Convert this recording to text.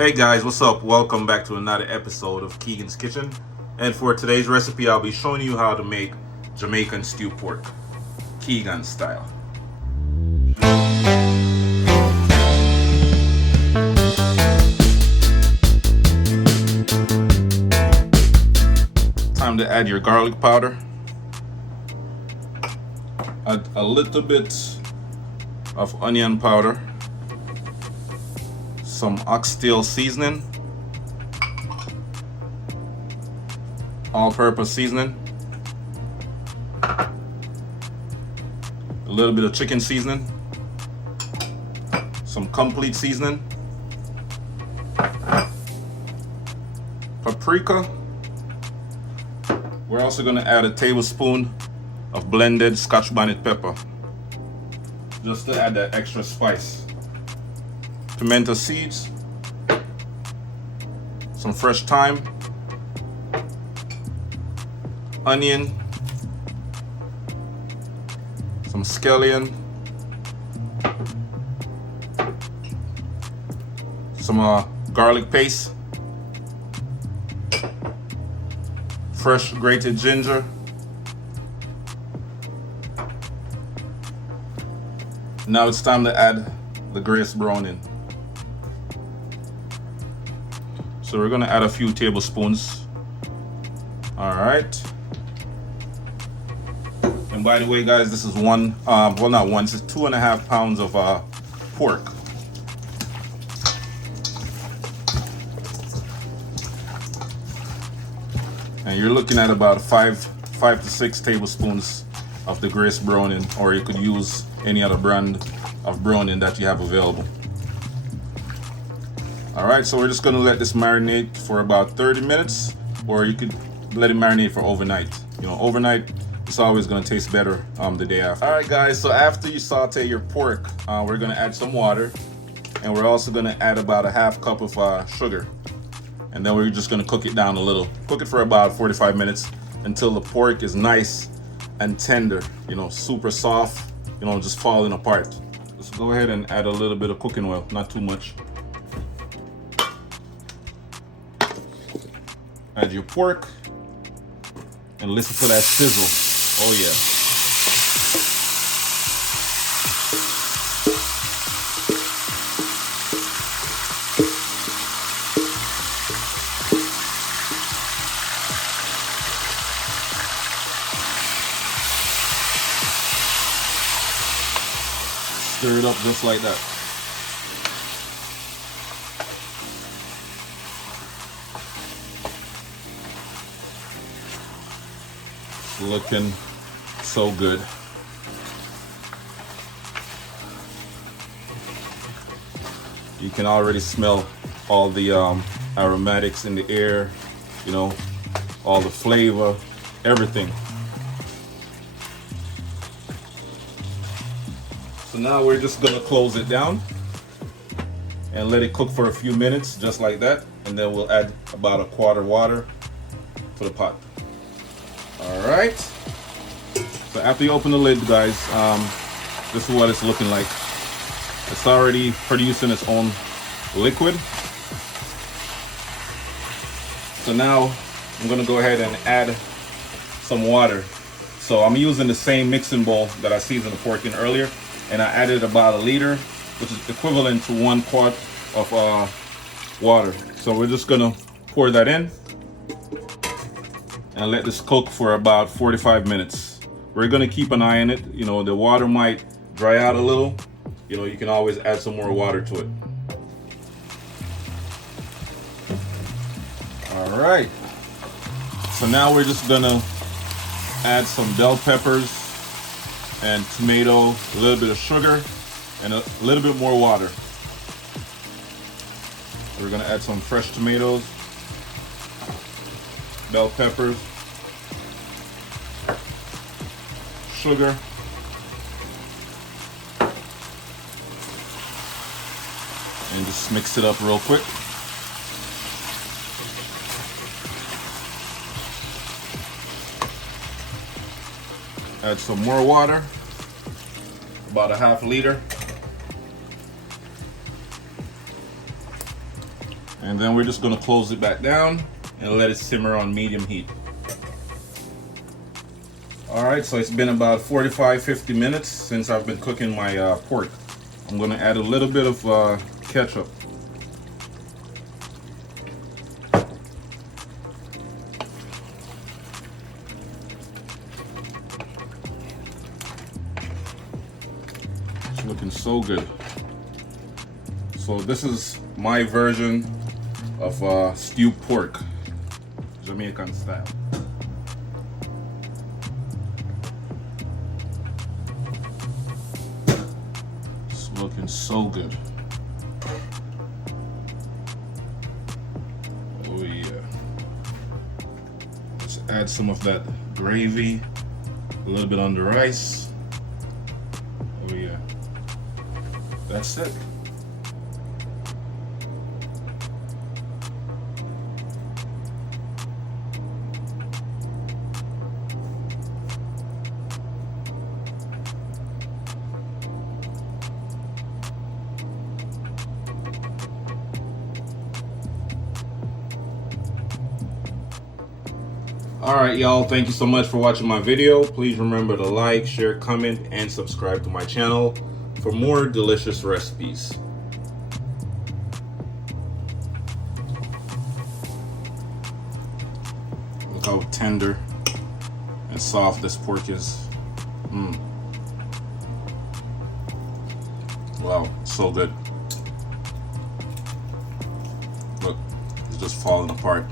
Hey guys, what's up? Welcome back to another episode of Keegan's Kitchen. And for today's recipe, I'll be showing you how to make Jamaican stew pork, Keegan style. Time to add your garlic powder. Add a little bit of onion powder. Some oxtail seasoning, all-purpose seasoning, a little bit of chicken seasoning, some complete seasoning, paprika. We're also going to add a tablespoon of blended Scotch bonnet pepper, just to add that extra spice. Pimento seeds, some fresh thyme, onion, some scallion, some garlic paste, fresh grated ginger, now it's time to add the grace browning. So we're gonna add a few tablespoons. All right. And by the way, guys, this is this is 2.5 pounds of pork. And you're looking at about five to 6 tablespoons of the grace browning, or you could use any other brand of browning that you have available. All right, so we're just gonna let this marinate for about 30 minutes, or you could let it marinate for overnight. You know, overnight, it's always gonna taste better the day after. All right, guys, so after you saute your pork, we're gonna add some water, and we're also gonna add about a half cup of sugar. And then we're just gonna cook it down a little. Cook it for about 45 minutes until the pork is nice and tender, you know, super soft, you know, just falling apart. Let's go ahead and add a little bit of cooking oil, not too much. Add your pork and listen to that sizzle. Oh yeah. Stir it up just like that. Looking so good. You can already smell all the aromatics in the air, you know, all the flavor, everything. So now we're just gonna close it down and let it cook for a few minutes, just like that, and then we'll add about a quart of water to the pot. All right, so after you open the lid, guys, this is what it's looking like. It's already producing its own liquid. So now I'm gonna go ahead and add some water. So I'm using the same mixing bowl that I seasoned the pork in earlier, and I added about 1 liter, which is equivalent to 1 quart of water. So we're just gonna pour that in and let this cook for about 45 minutes. We're gonna keep an eye on it. You know, the water might dry out a little. You know, you can always add some more water to it. All right. So now we're just gonna add some bell peppers and tomato, a little bit of sugar, and a little bit more water. We're gonna add some fresh tomatoes, bell peppers, sugar, and just mix it up real quick. Add some more water, about a half liter. And then we're just gonna close it back down and let it simmer on medium heat. All right, so it's been about 45-50 minutes since I've been cooking my pork. I'm gonna add a little bit of ketchup. It's looking so good. So this is my version of stewed pork, Jamaican style. It's looking so good. Oh yeah. Let's add some of that gravy, a little bit on the rice. Oh yeah. That's it. Alright y'all, thank you so much for watching my video. Please remember to like, share, comment, and subscribe to my channel for more delicious recipes. Look how tender and soft this pork is. Wow, so good. Look, it's just falling apart.